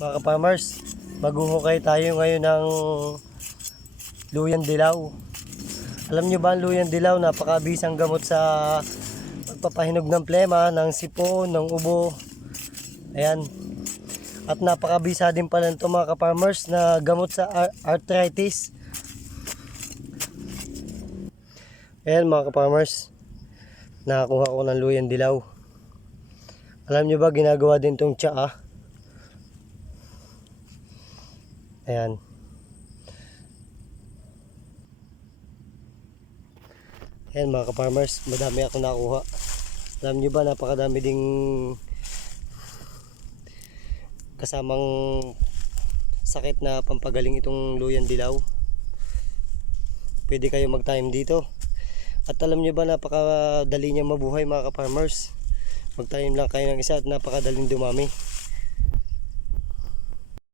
Mga ka-farmers, maghuhukay tayo ngayon ng luyan dilaw. Alam nyo ba ang luyan dilaw, napakabisang gamot sa pagpapahinog ng plema, ng sipon, ng ubo. Ayan. At napakabisa din pala nito mga ka-farmers na gamot sa ar- arthritis. Ayan mga ka-farmers, nakakuha ko ng luyan dilaw. Alam nyo ba ginagawa din tong tsaa? Ayan. Ayan mga ka-farmers, madami ako nakuha. Alam nyo ba napakadami ding kasamang sakit na pampagaling itong luyan dilaw. Pwede kayo mag-time dito. At alam nyo ba napakadali niya mabuhay mga ka-farmers. Mag-time lang kayo ng isa at napakadaling dumami.